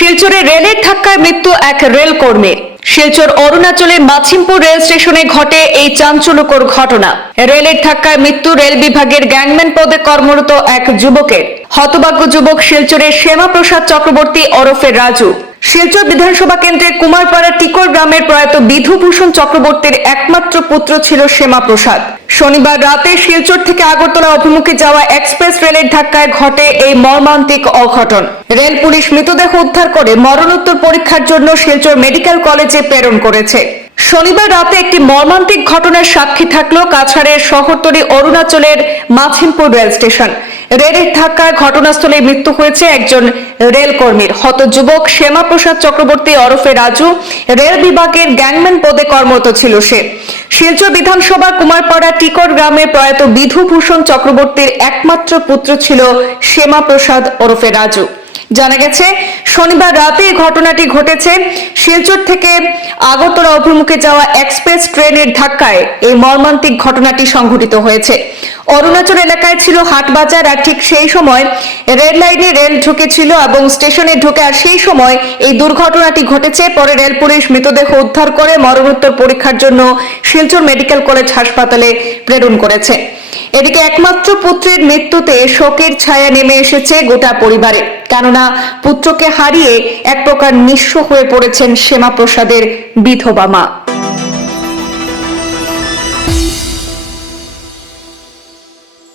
শিলচরে রেলের ধাক্কায় মৃত্যু এক রেল কর্মীর শিলচর অরুণাচলে মাছিমপুর রেল স্টেশনে ঘটে এই চাঞ্চল্যকর ঘটনা। রেলের ধাক্কায় মৃত্যু রেল বিভাগের গ্যাংম্যান পদে কর্মরত এক যুবকের। হতভাগ্য যুবক শিলচরের শ্যামাপ্রসাদ চক্রবর্তী ওরফে রাজু। শিলচর বিধানসভা কেন্দ্রের কুমারপাড়া টিকর গ্রামের প্রয়াত বিধুভূষণ চক্রবর্তীর একমাত্র পুত্র ছিল শ্যামা প্রসাদ। শনিবার রাতে শিলচর থেকে আগরতলা অভিমুখে যাওয়া এক্সপ্রেস রেলের ধাক্কায় ঘটে এই মর্মান্তিক অঘটন। রেল পুলিশ মৃতদেহ উদ্ধার করে মরণোত্তর পরীক্ষার জন্য শিলচর মেডিকেল কলেজে প্রেরণ করেছে। শনিবার রাতে একটি মর্মান্তিক ঘটনার সাক্ষী থাকল কাছাড়ের শহরতলি অরুণাচলের মাছিমপুর রেল স্টেশন। রেলের ধাক্কায় ঘটনাস্থলে মৃত্যু হয়েছে একজন রেল কর্মীর হত যুবক শ্যামাপ্রসাদ চক্রবর্তী ওরফে রাজু, রেল বিভাগের গ্যাংম্যান পদে কর্মরত ছিল সে। শিলচর বিধানসভা কুমারপাড়া টিকর গ্রামে প্রয়াত বিধুভূষণ চক্রবর্তীর একমাত্র পুত্র ছিল শ্যামাপ্রসাদ ওরফে রাজু। জানা গেছে, শনিবার রাতে ঘটনাটি ঘটেছে। শিলচর থেকে আগরতলা অভিমুখে যাওয়া এক্সপ্রেস ট্রেনের ধাক্কায় এই মর্মান্তিক ঘটনাটি সংঘটিত হয়েছে। অরুণাচল এলাকায় ছিল হাটবাজার আর ঠিক সেই সময় রেল লাইনে রেল ঢুকেছিল এবং স্টেশনে ঢুকে আর সেই সময় এই দুর্ঘটনাটি ঘটেছে। পরে রেল পুলিশ মৃতদেহ উদ্ধার করে মরণোত্তর পরীক্ষার জন্য শিলচর মেডিকেল কলেজ হাসপাতালে প্রেরণ করেছে। এদিকে একমাত্র পুত্রের মৃত্যুতে শোকের ছায়া নেমে এসেছে গোটা পরিবারে। কেননা পুত্রকে হারিয়ে এক প্রকার নিঃস্ব হয়ে পড়েছেন শ্যামাপ্রসাদের বিধবা মা।